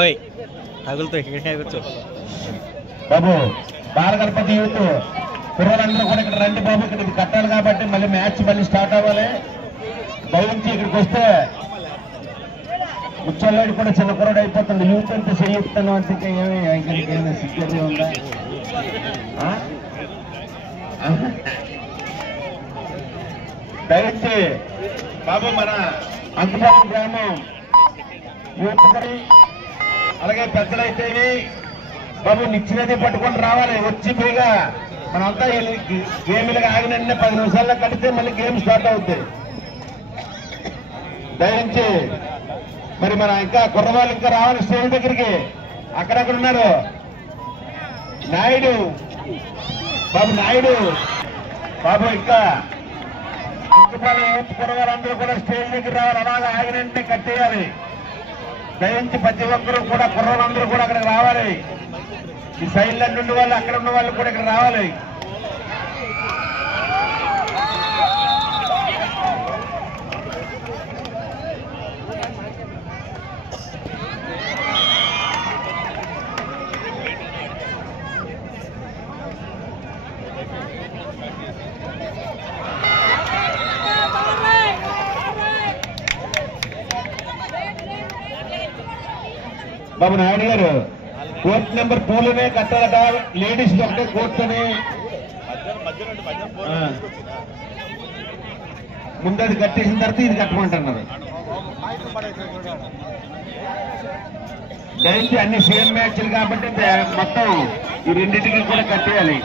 ఓయ్ తగులుతో ఇక్కడ కూర్చో బాబు. బాలగణపతి యూత్ కుర్రలందరూ కూడా ఇక్కడ రండి బాబు. ఇక్కడ ఇది కట్టాలి కాబట్టి మళ్ళీ మ్యాచ్ మళ్ళీ స్టార్ట్ అవ్వాలి. దయచేసి ఇక్కడికి వస్తే ముచ్చల్లాడి కూడా చిన్న కుర్రాడు అయిపోతుంది. యూత్ అంతా చేయిస్తాను అంటే ఏమైనా సిద్ధంగా ఉందా? దయచేసి బాబు మన అంతపాలెం గ్రామం యూత్ కూడా అలాగే పెద్దలైతేనే బాబు నిచ్చినది పట్టుకొని రావాలి. వచ్చి పైగా మనంతా గేమ్లుగా ఆగినంటే 10 నిమిషాల్లో కడితే మళ్ళీ గేమ్ స్టార్ట్ అవుతాయి. దయించి మరి మన ఇంకా కుర్రవాళ్ళు ఇంకా రావాలి స్టేజ్ దగ్గరికి. అక్కడక్కడ ఉన్నారు. నాయుడు బాబు, నాయుడు బాబు, ఇంకా కుర్రవాళ్ళందరూ కూడా స్టేజ్ దగ్గర రావాలి. అలాగా ఆగినంటే కట్టేయాలి. దయించి ప్రతి ఒక్కరూ కూడా కుర్రవాళ్ళందరూ కూడా అక్కడికి రావాలి. ఈ సైడ్లో నుండి వాళ్ళు అక్కడ ఉన్న వాళ్ళు కూడా ఇక్కడ రావాలి. బాబు నాయుడు గారు, కోర్ట్ నెంబర్ 2లోనే కట్టాలట. లేడీస్ ఒకటే కోర్ట్ అని ముందు అది కట్టేసిన తర్వాత ఇది కట్టమంటున్నారు. దయచేసి అన్ని సేమ్ మ్యాచ్లు కాబట్టి మొత్తం ఈ రెండింటికి కూడా కట్టేయాలి.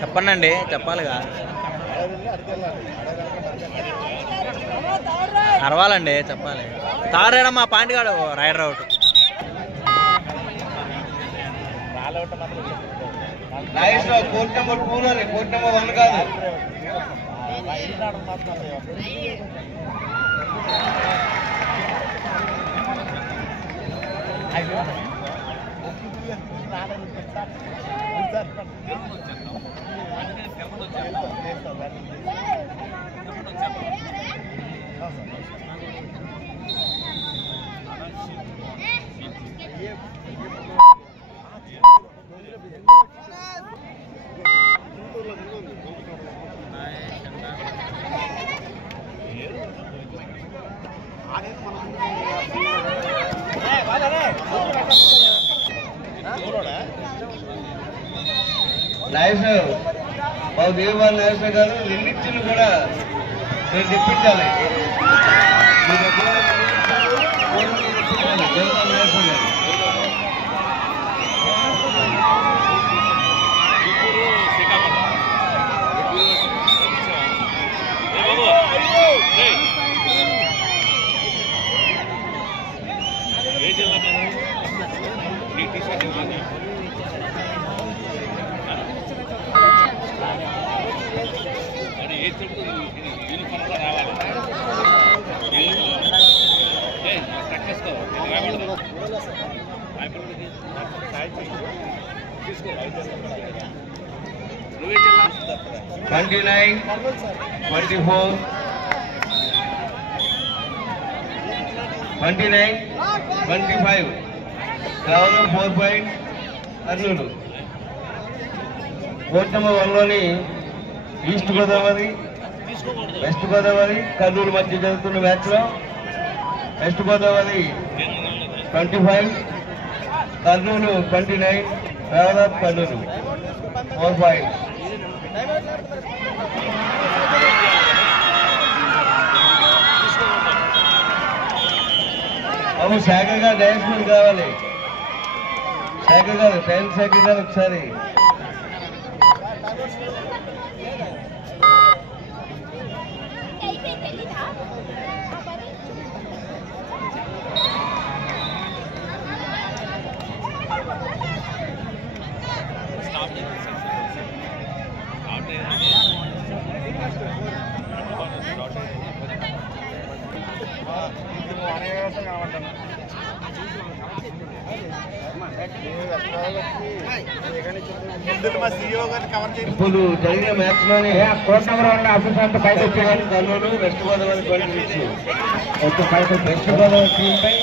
చెప్పండి, చెప్పాలిగా. అరవాలండి, చెప్పాలి. తారేడా మా పాండిగాడు రైడర్ అవుట్. కోర్ట్ నెంబర్ 2లోనే, కోర్ట్ నెంబర్ 1 కాదు. నాగేశ్వర బాబు, దేవబాబు నాగేశ్వర గారు రెండింటిని కూడా మీరు తెప్పించాలి. దేవబాబు నాగేశ్వర గారు $29, $24, $29, $25. కేవలం 4 పాయింట్ అర్జునుడు. కోర్ట్ నెంబర్ 1లోని ఈస్ట్ గోదావరి, వెస్ట్ గోదావరి, కర్నూలు మధ్య జరుగుతున్న మ్యాచ్ లో వెస్ట్ గోదావరి 25, కర్నూలు 29, కేవలం కర్నూలు 4 పాయింట్స్. బాబు శేఖర్ గారు డైరెక్షన్ కావాలి. శేఖర్ గారు, టైల్ శేఖర్ గారు ఒకసారి. ఇప్పుడు జరిగిన మ్యాచ్ లోనే కోర్ట్ నెంబర్ 1 ఆఫీసర్ అంతా బయట వచ్చేయాలి. Kurnool west Godavari west Godavari team పై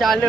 చాలు చాలు